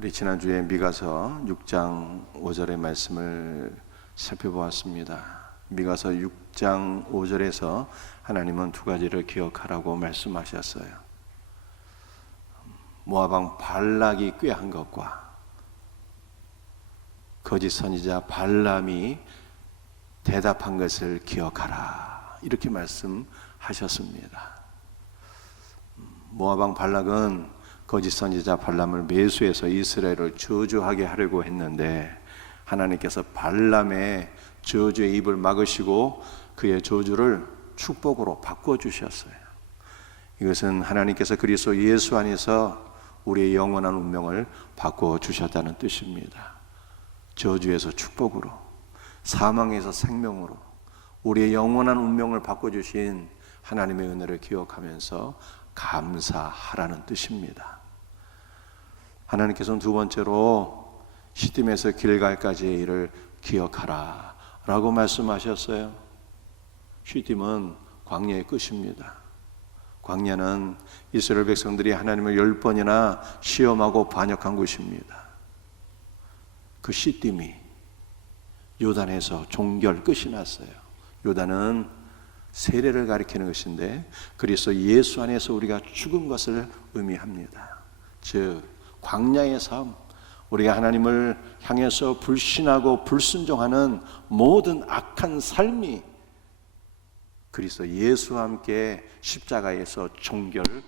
우리 지난주에 미가서 6장 5절의 말씀을 살펴보았습니다. 미가서 6장 5절에서 하나님은 두 가지를 기억하라고 말씀하셨어요. 모압 왕 발락이 꾀한 것과 거짓 선지자 발람이 대답한 것을 기억하라, 이렇게 말씀하셨습니다. 모압 왕 발락은 거짓 선지자 발람을 매수해서 이스라엘을 저주하게 하려고 했는데 하나님께서 발람의 저주의 입을 막으시고 그의 저주를 축복으로 바꿔주셨어요. 이것은 하나님께서 그리스도 예수 안에서 우리의 영원한 운명을 바꿔주셨다는 뜻입니다. 저주에서 축복으로, 사망에서 생명으로 우리의 영원한 운명을 바꿔주신 하나님의 은혜를 기억하면서 감사하라는 뜻입니다. 하나님께서는 두 번째로 시딤에서 길갈까지의 일을 기억하라 라고 말씀하셨어요. 시딤은 광야의 끝입니다. 광야는 이스라엘 백성들이 하나님을 10번이나 시험하고 반역한 곳입니다. 그 시딤이 요단에서 종결 끝이 났어요. 요단은 세례를 가리키는 것인데 그리스도 예수 안에서 우리가 죽은 것을 의미합니다. 즉 광야의 삶, 우리가 하나님을 향해서 불신하고 불순종하는 모든 악한 삶이 그리스도 예수와 함께 십자가에서 종결된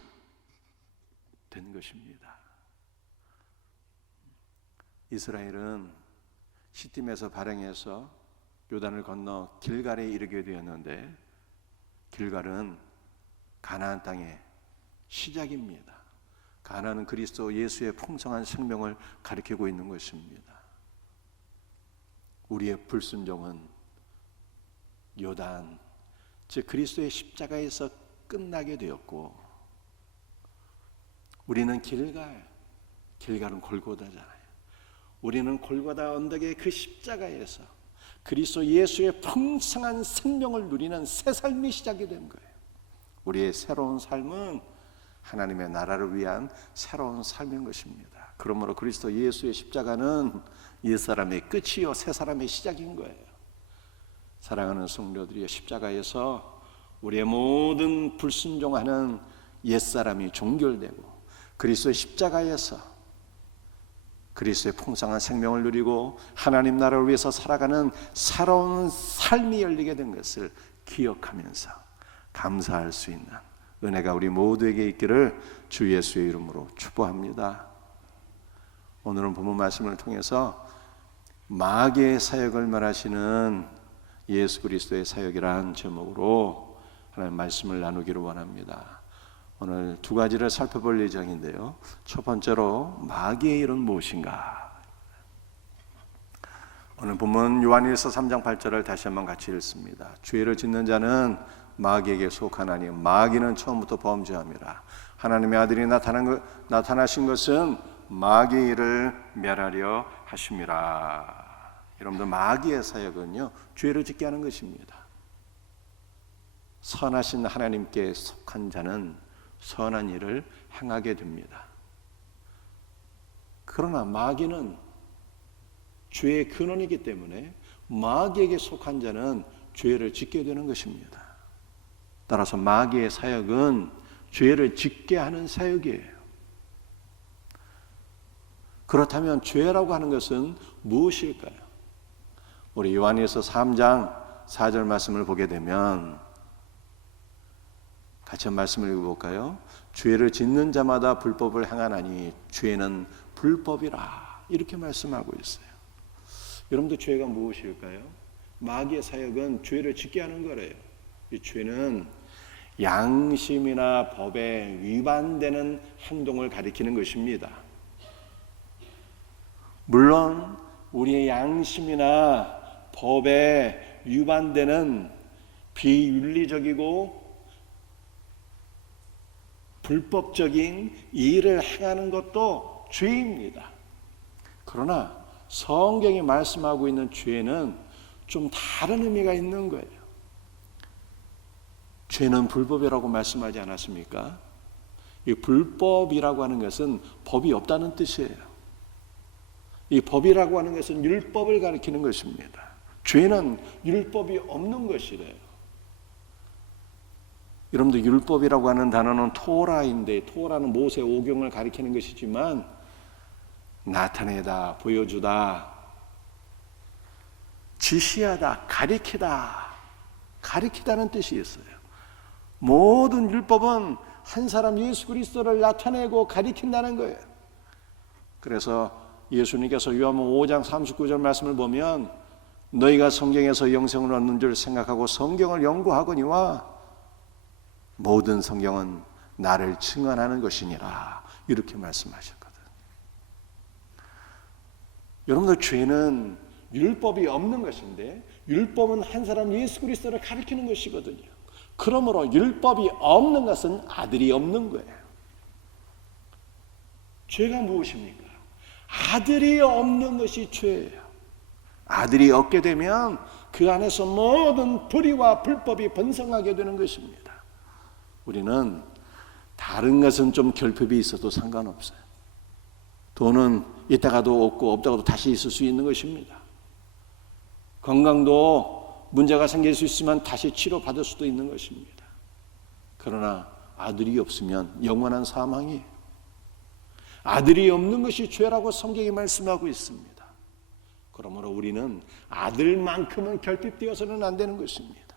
것입니다. 이스라엘은 시딤에서 발행해서 요단을 건너 길갈에 이르게 되었는데 길갈은 가나안 땅의 시작입니다. 가나안은 그리스도 예수의 풍성한 생명을 가리키고 있는 것입니다. 우리의 불순종은 요단, 즉 그리스도의 십자가에서 끝나게 되었고 우리는 길갈은 골고다잖아요. 우리는 골고다 언덕의 그 십자가에서 그리스도 예수의 풍성한 생명을 누리는 새 삶이 시작이 된 거예요. 우리의 새로운 삶은 하나님의 나라를 위한 새로운 삶인 것입니다. 그러므로 그리스도 예수의 십자가는 옛사람의 끝이요 새 사람의 시작인 거예요. 사랑하는 성도들이, 십자가에서 우리의 모든 불순종하는 옛사람이 종결되고 그리스도의 십자가에서 그리스도의 풍성한 생명을 누리고 하나님 나라를 위해서 살아가는 새로운 삶이 열리게 된 것을 기억하면서 감사할 수 있는 은혜가 우리 모두에게 있기를 주 예수의 이름으로 축복합니다. 오늘은 본문 말씀을 통해서 마귀의 사역을 말하시는 예수 그리스도의 사역이라는 제목으로 하나님 말씀을 나누기를 원합니다. 오늘 두 가지를 살펴볼 예정인데요. 첫 번째로 마귀의 일은 무엇인가? 오늘 본문 요한일서 3장 8절을 다시 한번 같이 읽습니다. 죄를 짓는 자는 마귀에게 속하나니 마귀는 처음부터 범죄함이라. 하나님의 아들이 나타나신 것은 마귀의 일을 멸하려 하심이라. 여러분들, 마귀의 사역은요 죄를 짓게 하는 것입니다. 선하신 하나님께 속한 자는 선한 일을 행하게 됩니다. 그러나 마귀는 죄의 근원이기 때문에 마귀에게 속한 자는 죄를 짓게 되는 것입니다. 따라서 마귀의 사역은 죄를 짓게 하는 사역이에요. 그렇다면 죄라고 하는 것은 무엇일까요? 우리 요한일서 3장 4절 말씀을 보게 되면 같이 한 말씀을 읽어볼까요? 죄를 짓는 자마다 불법을 행하나니 죄는 불법이라, 이렇게 말씀하고 있어요. 여러분들, 죄가 무엇일까요? 마귀의 사역은 죄를 짓게 하는 거래요. 이 죄는 양심이나 법에 위반되는 행동을 가리키는 것입니다. 물론 우리의 양심이나 법에 위반되는 비윤리적이고 불법적인 일을 행하는 것도 죄입니다. 그러나 성경이 말씀하고 있는 죄는 좀 다른 의미가 있는 거예요. 죄는 불법이라고 말씀하지 않았습니까? 이 불법이라고 하는 것은 법이 없다는 뜻이에요. 이 법이라고 하는 것은 율법을 가리키는 것입니다. 죄는 율법이 없는 것이래요. 여러분들 율법이라고 하는 단어는 토라인데, 토라는 모세 오경을 가리키는 것이지만 나타내다, 보여주다, 지시하다, 가리키다는 뜻이 있어요. 모든 율법은 한 사람 예수 그리스도를 나타내고 가리킨다는 거예요. 그래서 예수님께서 요한복음 5장 39절 말씀을 보면 너희가 성경에서 영생을 얻는 줄 생각하고 성경을 연구하거니와 모든 성경은 나를 증언하는 것이니라, 이렇게 말씀하셨거든. 여러분들 죄는 율법이 없는 것인데 율법은 한 사람 예수 그리스도를 가리키는 것이거든요. 그러므로 율법이 없는 것은 아들이 없는 거예요. 죄가 무엇입니까? 아들이 없는 것이 죄예요. 아들이 없게 되면 그 안에서 모든 불의와 불법이 번성하게 되는 것입니다. 우리는 다른 것은 좀 결핍이 있어도 상관없어요. 돈은 있다가도 없고 없다가도 다시 있을 수 있는 것입니다. 건강도 문제가 생길 수 있으면 다시 치료받을 수도 있는 것입니다. 그러나 아들이 없으면 영원한 사망이에요. 아들이 없는 것이 죄라고 성경이 말씀하고 있습니다. 그러므로 우리는 아들만큼은 결핍되어서는 안 되는 것입니다.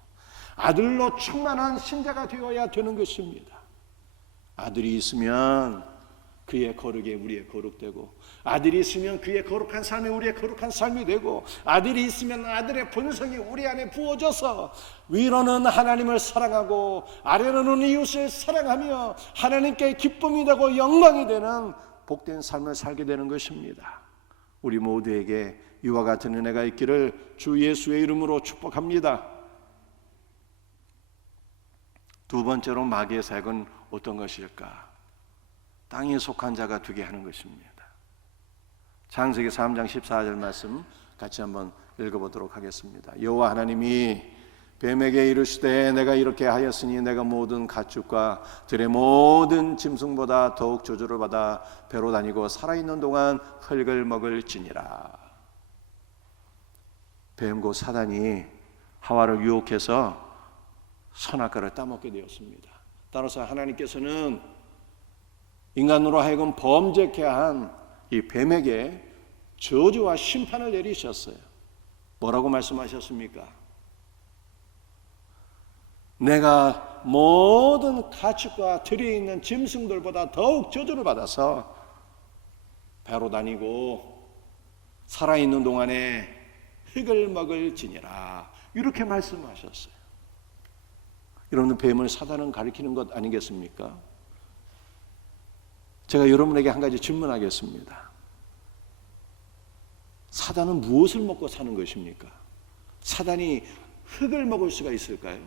아들로 충만한 신자가 되어야 되는 것입니다. 아들이 있으면 그의 거룩에 우리의 거룩되고, 아들이 있으면 그의 거룩한 삶이 우리의 거룩한 삶이 되고, 아들이 있으면 아들의 본성이 우리 안에 부어져서 위로는 하나님을 사랑하고 아래로는 이웃을 사랑하며 하나님께 기쁨이 되고 영광이 되는 복된 삶을 살게 되는 것입니다. 우리 모두에게 이와 같은 은혜가 있기를 주 예수의 이름으로 축복합니다. 두 번째로 마귀의 사역은 어떤 것일까? 땅에 속한 자가 되게 하는 것입니다. 창세기 3장 14절 말씀 같이 한번 읽어보도록 하겠습니다. 여호와 하나님이 뱀에게 이르시되 내가 이렇게 하였으니 내가 모든 가축과 들의 모든 짐승보다 더욱 저주를 받아 배로 다니고 살아있는 동안 흙을 먹을지니라. 뱀 곧 사단이 하와를 유혹해서 선악과를 따먹게 되었습니다. 따라서 하나님께서는 인간으로 하여금 범죄케 한 이 뱀에게 저주와 심판을 내리셨어요. 뭐라고 말씀하셨습니까? 내가 모든 가축과 들에 있는 짐승들보다 더욱 저주를 받아서 배로 다니고 살아있는 동안에 흙을 먹을지니라, 이렇게 말씀하셨어요. 여러분, 뱀을 사단은 가리키는 것 아니겠습니까? 제가 여러분에게 한 가지 질문하겠습니다. 사단은 무엇을 먹고 사는 것입니까? 사단이 흙을 먹을 수가 있을까요?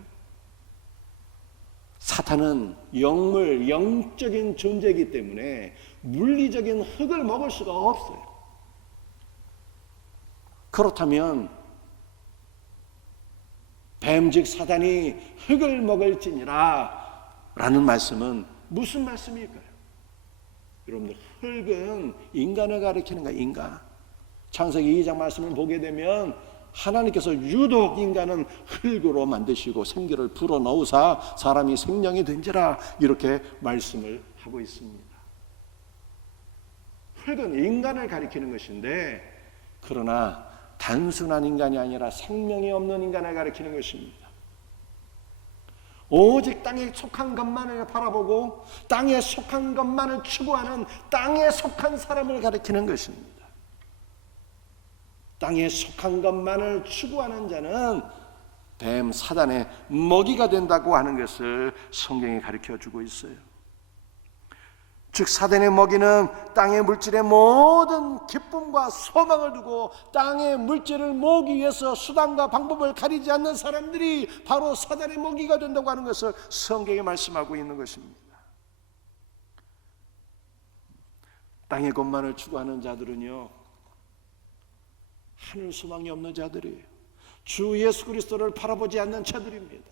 사탄은 영적인 존재이기 때문에 물리적인 흙을 먹을 수가 없어요. 그렇다면 뱀 즉 사단이 흙을 먹을지니라 라는 말씀은 무슨 말씀일까요? 여러분들, 흙은 인간을 가리키는 거예요. 인간. 창세기 2장 말씀을 보게 되면 하나님께서 유독 인간은 흙으로 만드시고 생기를 불어넣으사 사람이 생명이 된지라, 이렇게 말씀을 하고 있습니다. 흙은 인간을 가리키는 것인데, 그러나 단순한 인간이 아니라 생명이 없는 인간을 가리키는 것입니다. 오직 땅에 속한 것만을 바라보고 땅에 속한 것만을 추구하는 땅에 속한 사람을 가리키는 것입니다. 땅에 속한 것만을 추구하는 자는 뱀 사단의 먹이가 된다고 하는 것을 성경이 가르쳐주고 있어요. 즉 사단의 먹이는 땅의 물질의 모든 기쁨과 소망을 두고 땅의 물질을 모으기 위해서 수단과 방법을 가리지 않는 사람들이 바로 사단의 먹이가 된다고 하는 것을 성경이 말씀하고 있는 것입니다. 땅의 것만을 추구하는 자들은요, 하늘 소망이 없는 자들이에요. 주 예수 그리스도를 바라보지 않는 자들입니다.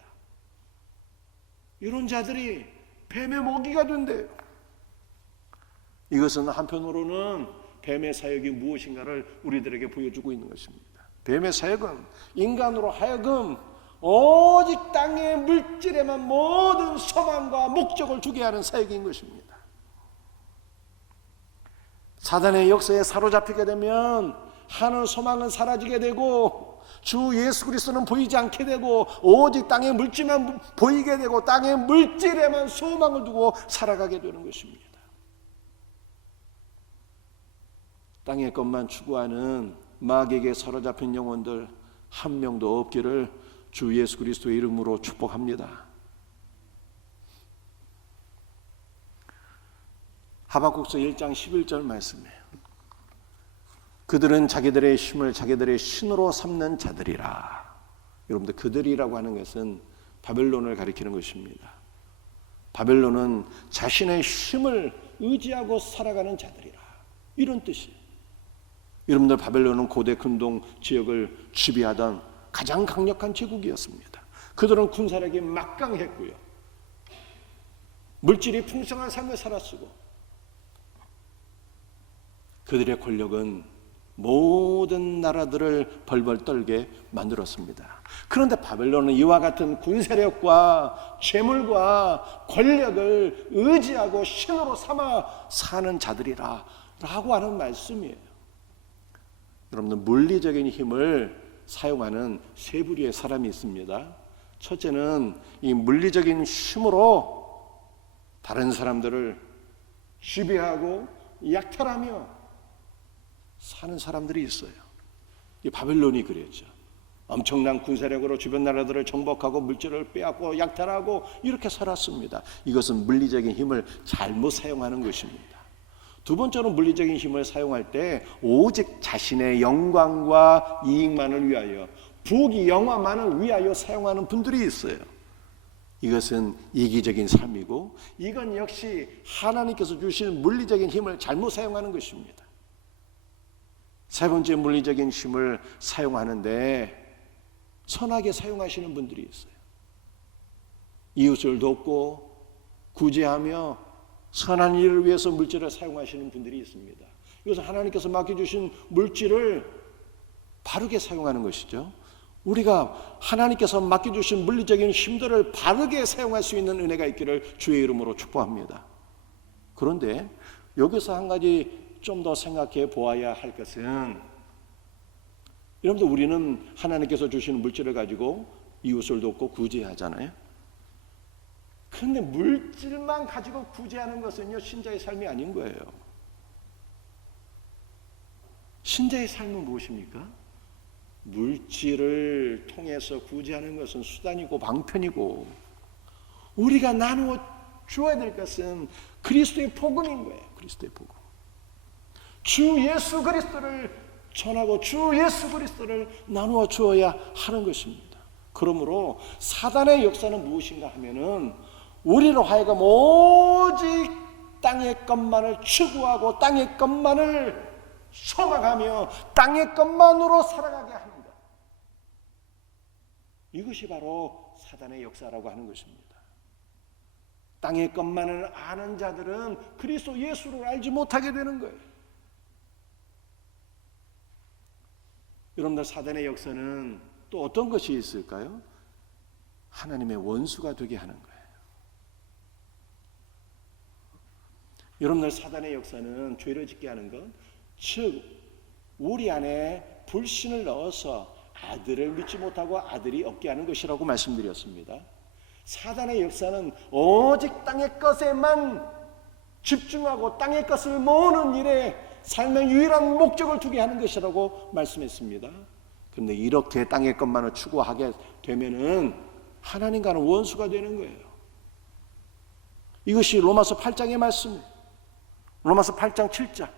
이런 자들이 뱀의 먹이가 된대요. 이것은 한편으로는 뱀의 사역이 무엇인가를 우리들에게 보여주고 있는 것입니다. 뱀의 사역은 인간으로 하여금 오직 땅의 물질에만 모든 소망과 목적을 두게 하는 사역인 것입니다. 사단의 역사에 사로잡히게 되면 하늘 소망은 사라지게 되고 주 예수 그리스도는 보이지 않게 되고 오직 땅의 물질만 보이게 되고 땅의 물질에만 소망을 두고 살아가게 되는 것입니다. 땅의 것만 추구하는 마귀에게 사로잡힌 영혼들 한 명도 없기를 주 예수 그리스도의 이름으로 축복합니다. 하박국서 1장 11절 말씀이에요. 그들은 자기들의 힘을 자기들의 신으로 삼는 자들이라. 여러분들, 그들이라고 하는 것은 바벨론을 가리키는 것입니다. 바벨론은 자신의 힘을 의지하고 살아가는 자들이라, 이런 뜻이에요. 여러분들, 바벨론은 고대 근동 지역을 지배하던 가장 강력한 제국이었습니다. 그들은 군사력이 막강했고요, 물질이 풍성한 삶을 살았고, 그들의 권력은 모든 나라들을 벌벌 떨게 만들었습니다. 그런데 바벨론은 이와 같은 군사력과 재물과 권력을 의지하고 신으로 삼아 사는 자들이라 라고 하는 말씀이에요. 여러분들, 물리적인 힘을 사용하는 세 부류의 사람이 있습니다. 첫째는 이 물리적인 힘으로 다른 사람들을 지배하고 약탈하며 사는 사람들이 있어요. 이 바벨론이 그랬죠. 엄청난 군사력으로 주변 나라들을 정복하고 물질을 빼앗고 약탈하고 이렇게 살았습니다. 이것은 물리적인 힘을 잘못 사용하는 것입니다. 두 번째로, 물리적인 힘을 사용할 때 오직 자신의 영광과 이익만을 위하여, 부귀 영화만을 위하여 사용하는 분들이 있어요. 이것은 이기적인 삶이고, 이건 역시 하나님께서 주신 물리적인 힘을 잘못 사용하는 것입니다. 세 번째, 물리적인 힘을 사용하는데 선하게 사용하시는 분들이 있어요. 이웃을 돕고 구제하며 선한 일을 위해서 물질을 사용하시는 분들이 있습니다. 이것은 하나님께서 맡겨주신 물질을 바르게 사용하는 것이죠. 우리가 하나님께서 맡겨주신 물리적인 힘들을 바르게 사용할 수 있는 은혜가 있기를 주의 이름으로 축복합니다. 그런데 여기서 한 가지 좀 더 생각해 보아야 할 것은, 여러분들, 우리는 하나님께서 주시는 물질을 가지고 이웃을 돕고 구제하잖아요. 그런데 물질만 가지고 구제하는 것은요, 신자의 삶이 아닌 거예요. 신자의 삶은 무엇입니까? 물질을 통해서 구제하는 것은 수단이고 방편이고, 우리가 나누어 주어야 될 것은 그리스도의 복음인 거예요. 그리스도의 복음. 주 예수 그리스도를 전하고 주 예수 그리스도를 나누어 주어야 하는 것입니다. 그러므로 사단의 역사는 무엇인가 하면은, 우리로 하여금 오직 땅의 것만을 추구하고 땅의 것만을 소망하며 땅의 것만으로 살아가게 하는 것, 이것이 바로 사단의 역사라고 하는 것입니다. 땅의 것만을 아는 자들은 그리스도 예수를 알지 못하게 되는 거예요. 여러분들, 사단의 역사는 또 어떤 것이 있을까요? 하나님의 원수가 되게 하는 거예요. 여러분들, 사단의 역사는 죄를 짓게 하는 것, 즉 우리 안에 불신을 넣어서 아들을 믿지 못하고 아들이 없게 하는 것이라고 말씀드렸습니다. 사단의 역사는 오직 땅의 것에만 집중하고 땅의 것을 모으는 일에 삶의 유일한 목적을 두게 하는 것이라고 말씀했습니다. 그런데 이렇게 땅의 것만을 추구하게 되면은 하나님과는 원수가 되는 거예요. 이것이 로마서 8장의 말씀이에요. 로마서 8장 7장.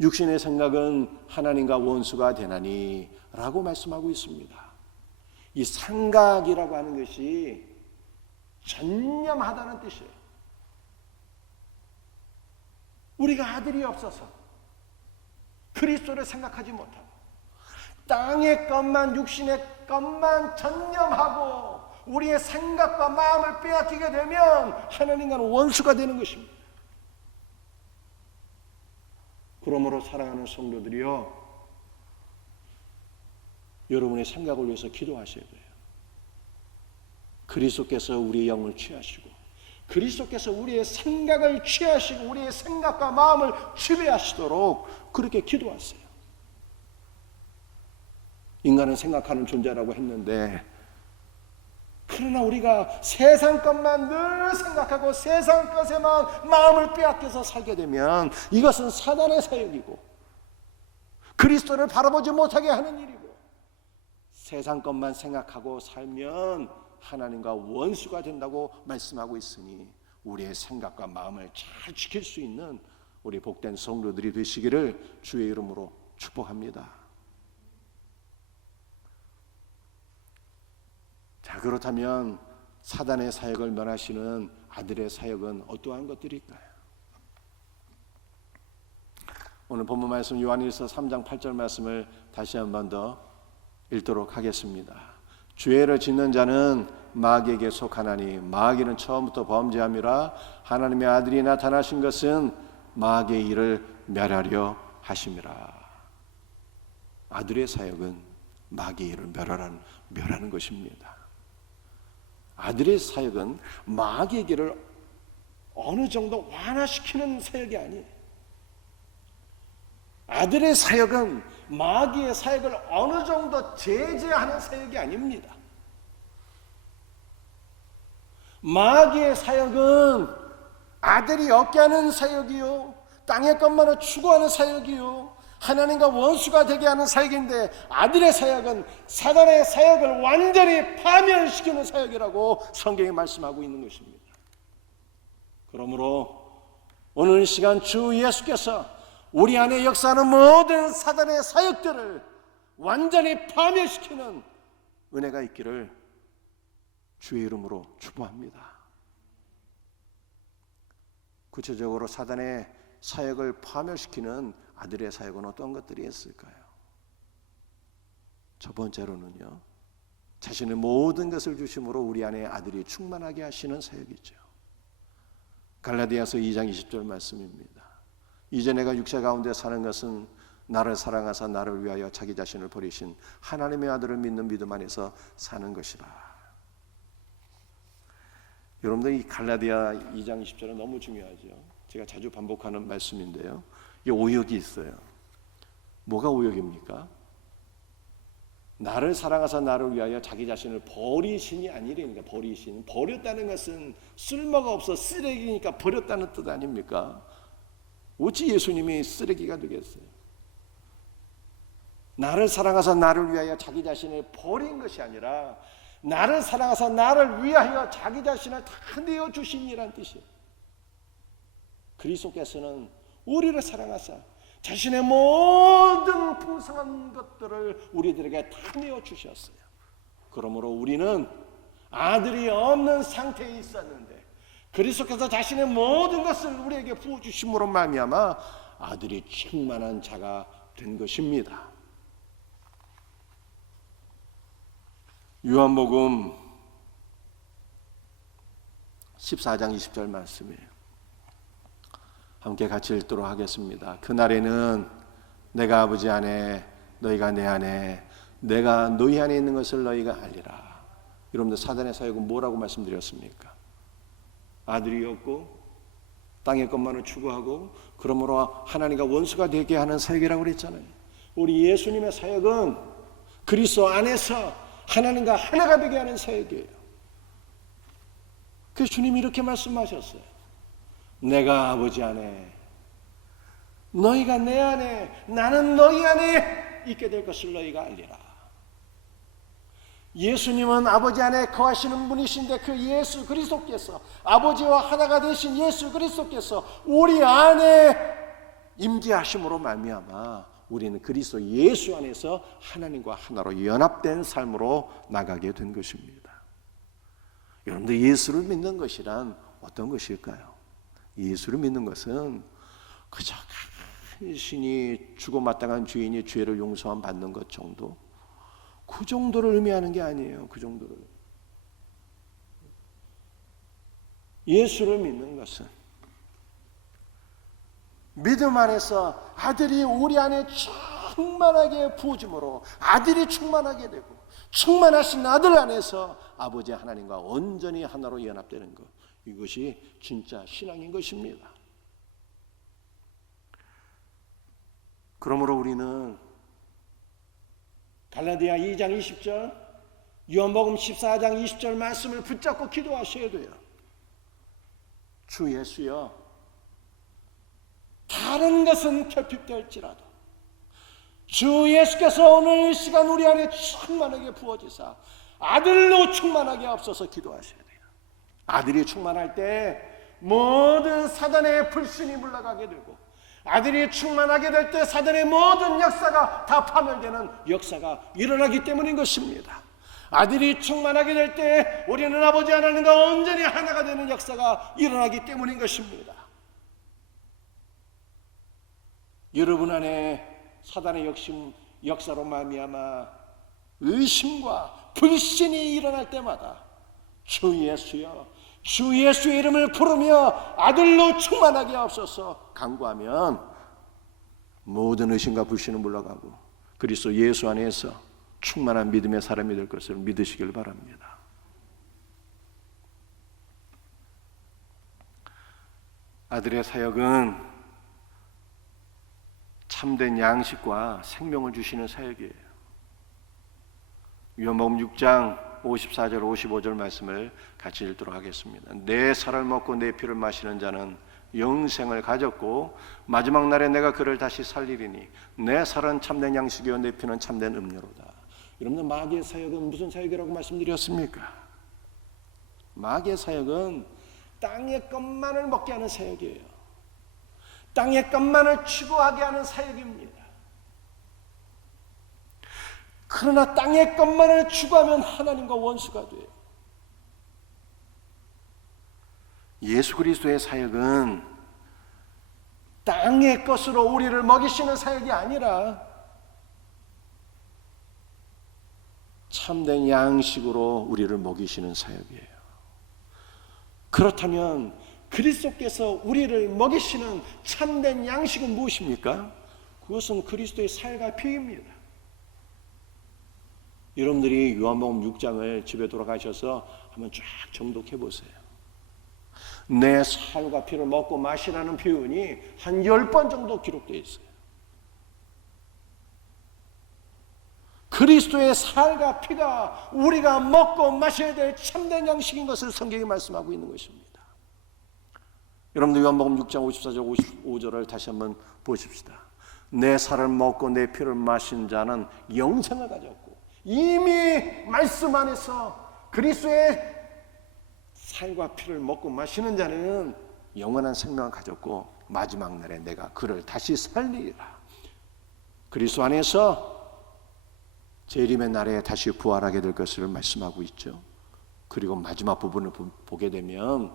육신의 생각은 하나님과 원수가 되나니 라고 말씀하고 있습니다. 이 생각이라고 하는 것이 전념하다는 뜻이에요. 우리가 아들이 없어서 그리스도를 생각하지 못하고 땅의 것만, 육신의 것만 전념하고 우리의 생각과 마음을 빼앗기게 되면 하나님과는 원수가 되는 것입니다. 그러므로 사랑하는 성도들이요, 여러분의 생각을 위해서 기도하셔야 돼요. 그리스도께서 우리의 영을 취하시고, 그리스도께서 우리의 생각을 취하시고, 우리의 생각과 마음을 지배하시도록 그렇게 기도하세요. 인간은 생각하는 존재라고 했는데, 그러나 우리가 세상 것만 늘 생각하고 세상 것에만 마음을 빼앗겨서 살게 되면 이것은 사단의 사역이고, 그리스도를 바라보지 못하게 하는 일이고, 세상 것만 생각하고 살면 하나님과 원수가 된다고 말씀하고 있으니, 우리의 생각과 마음을 잘 지킬 수 있는 우리 복된 성도들이 되시기를 주의 이름으로 축복합니다. 자, 그렇다면 사단의 사역을 멸하시는 아들의 사역은 어떠한 것들일까요? 오늘 본문 말씀 요한일서 3장 8절 말씀을 다시 한 번 더 읽도록 하겠습니다. 죄를 짓는 자는 마귀에게 속하나니 마귀는 처음부터 범죄함이라 하나님의 아들이 나타나신 것은 마귀의 일을 멸하려 하심이라. 아들의 사역은 마귀의 일을 멸하는 것입니다. 아들의 사역은 마귀의 길을 어느 정도 완화시키는 사역이 아니에요. 아들의 사역은 마귀의 사역을 어느 정도 제재하는 사역이 아닙니다. 마귀의 사역은 아들이 얻게 하는 사역이요, 땅의 것만을 추구하는 사역이요, 하나님과 원수가 되게 하는 사역인데, 아들의 사역은 사단의 사역을 완전히 파멸시키는 사역이라고 성경이 말씀하고 있는 것입니다. 그러므로 오늘 이 시간 주 예수께서 우리 안에 역사하는 모든 사단의 사역들을 완전히 파멸시키는 은혜가 있기를 주의 이름으로 축복합니다. 구체적으로 사단의 사역을 파멸시키는 아들의 사역은 어떤 것들이 있을까요? 첫 번째로는요, 자신의 모든 것을 주심으로 우리 안에 아들이 충만하게 하시는 사역이죠. 갈라디아서 2장 20절 말씀입니다. 이제 내가 육체 가운데 사는 것은 나를 사랑하사 나를 위하여 자기 자신을 버리신 하나님의 아들을 믿는 믿음 안에서 사는 것이라. 여러분들, 이 갈라디아 2장 20절은 너무 중요하죠. 제가 자주 반복하는 말씀인데요, 이 오역이 있어요. 뭐가 오역입니까? 나를 사랑하사 나를 위하여 자기 자신을 버리신이 아니라니까. 버렸다는 것은 쓸모가 없어 쓰레기니까 버렸다는 뜻 아닙니까? 어찌 예수님이 쓰레기가 되겠어요? 나를 사랑하사 나를 위하여 자기 자신을 버린 것이 아니라 나를 사랑하사 나를 위하여 자기 자신을 다 내어주신이란 뜻이에요. 그리스도께서는 우리를 사랑하사 자신의 모든 풍성한 것들을 우리들에게 다 내어주셨어요. 그러므로 우리는 아들이 없는 상태에 있었는데 그리스도께서 자신의 모든 것을 우리에게 부어주심으로 말미암아 아들이 충만한 자가 된 것입니다. 요한복음 14장 20절 말씀이에요. 함께 같이 읽도록 하겠습니다. 그날에는 내가 아버지 안에 너희가 내 안에 내가 너희 안에 있는 것을 너희가 알리라. 여러분들, 사단의 사역은 뭐라고 말씀드렸습니까? 아들이었고 땅의 것만을 추구하고 그러므로 하나님과 원수가 되게 하는 사역이라고 그랬잖아요. 우리 예수님의 사역은 그리스도 안에서 하나님과 하나가 되게 하는 사역이에요. 그래서 주님이 이렇게 말씀하셨어요. 내가 아버지 안에 너희가 내 안에 나는 너희 안에 있게 될 것을 너희가 알리라. 예수님은 아버지 안에 거하시는 분이신데 그 예수 그리스도께서 아버지와 하나가 되신 예수 그리스도께서 우리 안에 임재하심으로 말미암아 우리는 그리스도 예수 안에서 하나님과 하나로 연합된 삶으로 나가게 된 것입니다. 여러분들, 예수를 믿는 것이란 어떤 것일까요? 예수를 믿는 것은 그저 간신히 주고 마땅한 죄인이 죄를 용서함 받는 것 정도, 그 정도를 의미하는 게 아니에요. 그 정도를. 예수를 믿는 것은 믿음 안에서 아들이 우리 안에 충만하게 부어짐으로 아들이 충만하게 되고 충만하신 아들 안에서 아버지 하나님과 온전히 하나로 연합되는 것, 이것이 진짜 신앙인 것입니다. 그러므로 우리는 갈라디아 2장 20절, 요한복음 14장 20절 말씀을 붙잡고 기도하셔야 돼요. 주 예수여, 다른 것은 결핍될지라도 주 예수께서 오늘 이 시간 우리 안에 충만하게 부어지사 아들로 충만하게 앞서서 기도하셔야 돼요. 아들이 충만할 때 모든 사단의 불신이 물러가게 되고, 아들이 충만하게 될 때 사단의 모든 역사가 다 파멸되는 역사가 일어나기 때문인 것입니다. 아들이 충만하게 될 때 우리는 아버지 하나님과 온전히 하나가 되는 역사가 일어나기 때문인 것입니다. 여러분 안에 사단의 역사로 말미암아 의심과 불신이 일어날 때마다 주 예수여, 주 예수의 이름을 부르며 아들로 충만하게 하옵소서 간구하면 모든 의심과 불신은 물러가고 그리스도 예수 안에서 충만한 믿음의 사람이 될 것을 믿으시길 바랍니다. 아들의 사역은 참된 양식과 생명을 주시는 사역이에요. 요한복음 6장 54절 55절 말씀을 같이 읽도록 하겠습니다. 내 살을 먹고 내 피를 마시는 자는 영생을 가졌고 마지막 날에 내가 그를 다시 살리리니 내 살은 참된 양식이요 내 피는 참된 음료로다. 여러분들, 마귀의 사역은 무슨 사역이라고 말씀드렸습니까? 마귀의 사역은 땅의 것만을 먹게 하는 사역이에요. 땅의 것만을 추구하게 하는 사역입니다. 그러나 땅의 것만을 추구하면 하나님과 원수가 돼요. 예수 그리스도의 사역은 땅의 것으로 우리를 먹이시는 사역이 아니라 참된 양식으로 우리를 먹이시는 사역이에요. 그렇다면 그리스도께서 우리를 먹이시는 참된 양식은 무엇입니까? 그것은 그리스도의 살과 피입니다. 여러분들이 요한복음 6장을 집에 돌아가셔서 한번 쫙 정독해 보세요. 내 살과 피를 먹고 마시라는 표현이 한 10번 정도 기록되어 있어요. 그리스도의 살과 피가 우리가 먹고 마셔야 될 참된 양식인 것을 성경이 말씀하고 있는 것입니다. 여러분들 요한복음 6장 54절 55절을 다시 한번 보십시다. 내 살을 먹고 내 피를 마신 자는 영생을 가졌고 이미 말씀 안에서 그리스도의 살과 피를 먹고 마시는 자는 영원한 생명을 가졌고 마지막 날에 내가 그를 다시 살리리라. 그리스도 안에서 재림의 날에 다시 부활하게 될 것을 말씀하고 있죠. 그리고 마지막 부분을 보게 되면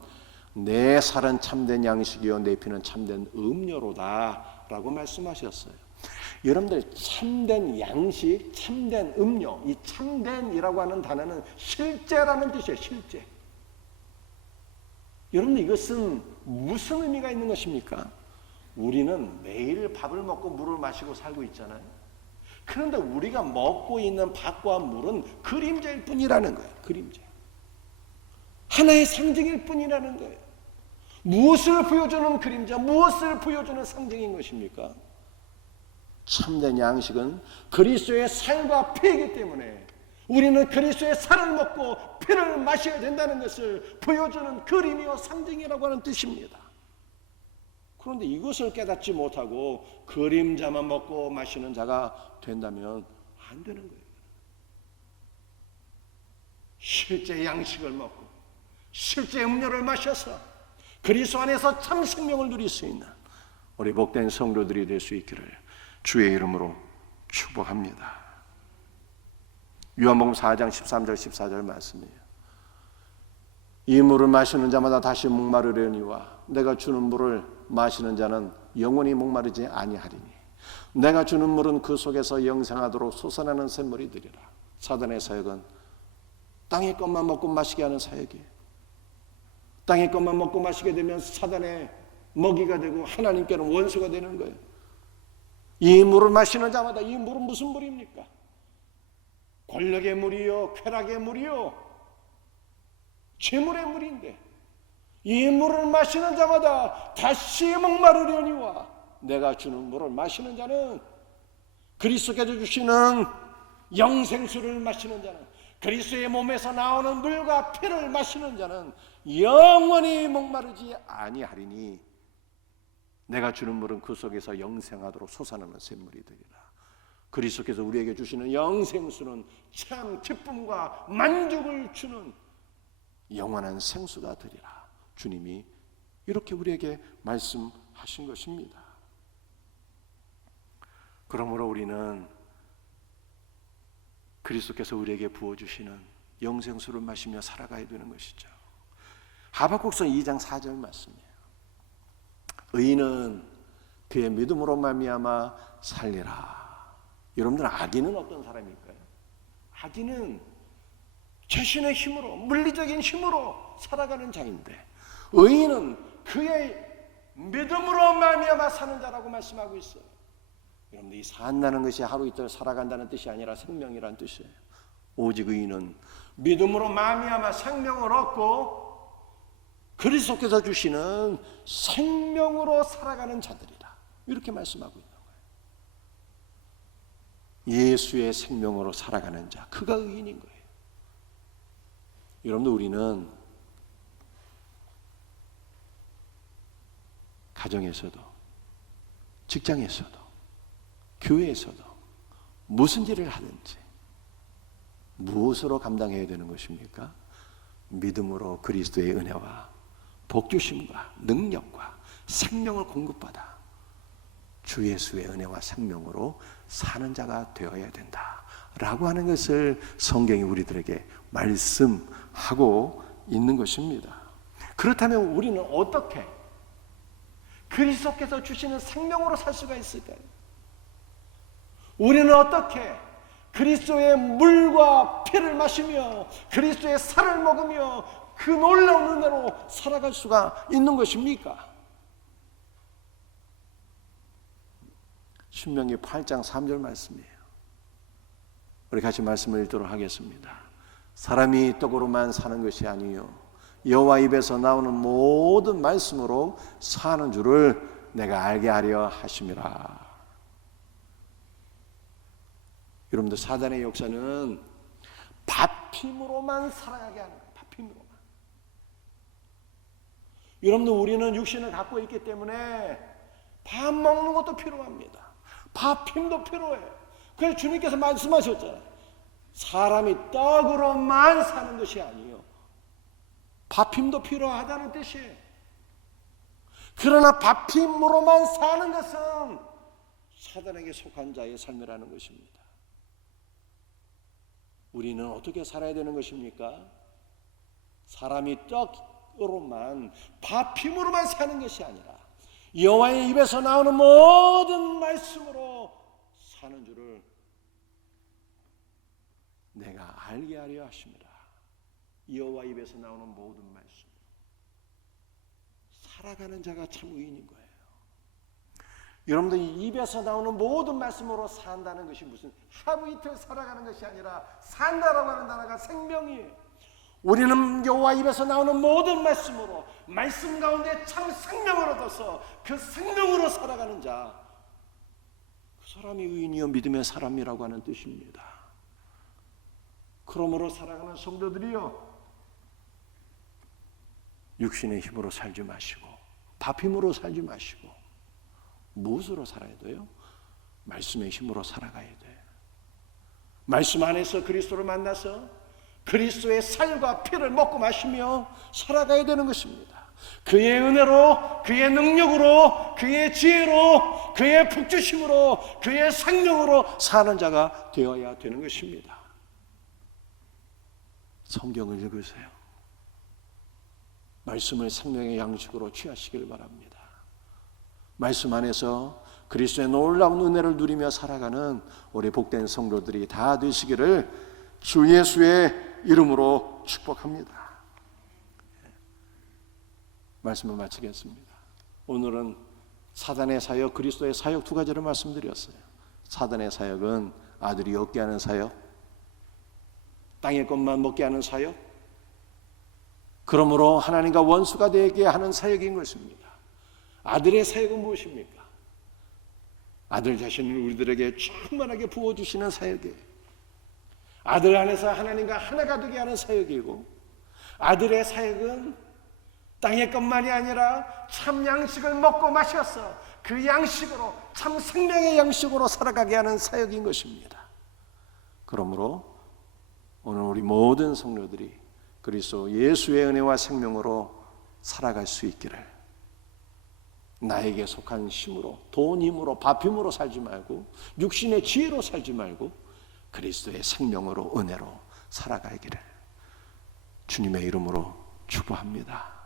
내 살은 참된 양식이요 내 피는 참된 음료로다 라고 말씀하셨어요. 여러분들, 참된 양식, 참된 음료, 이 참된이라고 하는 단어는 실제라는 뜻이에요. 실제. 여러분들, 이것은 무슨 의미가 있는 것입니까? 우리는 매일 밥을 먹고 물을 마시고 살고 있잖아요. 그런데 우리가 먹고 있는 밥과 물은 그림자일 뿐이라는 거예요. 그림자. 하나의 상징일 뿐이라는 거예요. 무엇을 보여주는 그림자, 무엇을 보여주는 상징인 것입니까? 참된 양식은 그리스도의 살과 피이기 때문에 우리는 그리스도의 살을 먹고 피를 마셔야 된다는 것을 보여주는 그림이요 상징이라고 하는 뜻입니다. 그런데 이것을 깨닫지 못하고 그림자만 먹고 마시는 자가 된다면 안 되는 거예요. 실제 양식을 먹고 실제 음료를 마셔서 그리스도 안에서 참 생명을 누릴 수 있는 우리 복된 성도들이 될 수 있기를 주의 이름으로 축복합니다. 요한복음 4장 13절 14절 말씀이에요. 이 물을 마시는 자마다 다시 목마르려니와 내가 주는 물을 마시는 자는 영원히 목마르지 아니하리니 내가 주는 물은 그 속에서 영생하도록 솟아나는 샘물이 되리라. 사단의 사역은 땅의 것만 먹고 마시게 하는 사역이에요. 땅의 것만 먹고 마시게 되면 사단의 먹이가 되고 하나님께는 원수가 되는 거예요. 이 물을 마시는 자마다, 이 물은 무슨 물입니까? 권력의 물이요, 쾌락의 물이요, 재물의 물인데, 이 물을 마시는 자마다 다시 목마르려니와 내가 주는 물을 마시는 자는, 그리스도께서 주시는 영생수를 마시는 자는, 그리스도의 몸에서 나오는 물과 피를 마시는 자는 영원히 목마르지 아니하리니 내가 주는 물은 그 속에서 영생하도록 솟아나는 샘물이 되리라. 그리스도께서 우리에게 주시는 영생수는 참 기쁨과 만족을 주는 영원한 생수가 되리라. 주님이 이렇게 우리에게 말씀하신 것입니다. 그러므로 우리는 그리스도께서 우리에게 부어주시는 영생수를 마시며 살아가야 되는 것이죠. 하박국서 2장 4절 말씀이에요. 의인은 그의 믿음으로 말미암아 살리라. 여러분들, 악인은 어떤 사람일까요? 악인은 자신의 힘으로, 물리적인 힘으로 살아가는 자인데, 의인은 그의 믿음으로 말미암아 사는 자라고 말씀하고 있어요. 여러분들, 이 산다는 것이 하루 이틀 살아간다는 뜻이 아니라 생명이라는 뜻이에요. 오직 의인은 믿음으로 말미암아 생명을 얻고 그리스도께서 주시는 생명으로 살아가는 자들이다. 이렇게 말씀하고 있는 거예요. 예수의 생명으로 살아가는 자, 그가 의인인 거예요. 여러분들, 우리는 가정에서도, 직장에서도, 교회에서도 무슨 일을 하든지 무엇으로 감당해야 되는 것입니까? 믿음으로 그리스도의 은혜와 복주심과 능력과 생명을 공급받아 주 예수의 은혜와 생명으로 사는 자가 되어야 된다라고 하는 것을 성경이 우리들에게 말씀하고 있는 것입니다. 그렇다면 우리는 어떻게 그리스도께서 주시는 생명으로 살 수가 있을까요? 우리는 어떻게 그리스도의 물과 피를 마시며 그리스도의 살을 먹으며 그 놀라운 은혜로 살아갈 수가 있는 것입니까? 신명기 8장 3절 말씀이에요. 우리 같이 말씀을 읽도록 하겠습니다. 사람이 떡으로만 사는 것이 아니요 여호와 입에서 나오는 모든 말씀으로 사는 줄을 내가 알게 하려 하심이라. 여러분들, 사단의 역사는 밥힘으로만 살아가게 하는 거예요. 밥힘으로만. 여러분들, 우리는 육신을 갖고 있기 때문에 밥 먹는 것도 필요합니다. 밥힘도 필요해요. 그래서 주님께서 말씀하셨잖아요. 사람이 떡으로만 사는 것이 아니에요. 밥힘도 필요하다는 뜻이에요. 그러나 밥힘으로만 사는 것은 사단에게 속한 자의 삶이라는 것입니다. 우리는 어떻게 살아야 되는 것입니까? 사람이 떡으로만, 밥힘으로만 사는 것이 아니라 여호와의 입에서 나오는 모든 말씀으로 사는 줄을 내가 알게 하려 하십니다. 여호와 입에서 나오는 모든 말씀, 살아가는 자가 참 의인인 거예요. 여러분들, 이 입에서 나오는 모든 말씀으로 산다는 것이 무슨 하루 이틀 살아가는 것이 아니라 산다라고 하는 단어가 생명이에요. 우리는 여호와 입에서 나오는 모든 말씀으로, 말씀 가운데 참 생명을 얻어서 그 생명으로 살아가는 자, 그 사람이 의인이요 믿음의 사람이라고 하는 뜻입니다. 그러므로 살아가는 성도들이요, 육신의 힘으로 살지 마시고 밥 힘으로 살지 마시고 무엇으로 살아야 돼요? 말씀의 힘으로 살아가야 돼요. 말씀 안에서 그리스도를 만나서 그리스도의 살과 피를 먹고 마시며 살아가야 되는 것입니다. 그의 은혜로, 그의 능력으로, 그의 지혜로, 그의 복주심으로, 그의 생명으로 사는 자가 되어야 되는 것입니다. 성경을 읽으세요. 말씀을 생명의 양식으로 취하시길 바랍니다. 말씀 안에서 그리스도의 놀라운 은혜를 누리며 살아가는 우리 복된 성도들이 다 되시기를 주 예수의 이름으로 축복합니다. 말씀을 마치겠습니다. 오늘은 사단의 사역, 그리스도의 사역 두 가지를 말씀드렸어요. 사단의 사역은 아들이 얻게 하는 사역, 땅의 것만 먹게 하는 사역, 그러므로 하나님과 원수가 되게 하는 사역인 것입니다. 아들의 사역은 무엇입니까? 아들 자신을 우리들에게 충만하게 부어주시는 사역이에요. 아들 안에서 하나님과 하나가 되게 하는 사역이고, 아들의 사역은 땅의 것만이 아니라 참 양식을 먹고 마셔서 그 양식으로, 참 생명의 양식으로 살아가게 하는 사역인 것입니다. 그러므로 오늘 우리 모든 성도들이 그리스도 예수의 은혜와 생명으로 살아갈 수 있기를, 나에게 속한 힘으로, 돈 힘으로, 밥 힘으로 살지 말고, 육신의 지혜로 살지 말고 그리스도의 생명으로, 은혜로 살아가기를 주님의 이름으로 축복합니다.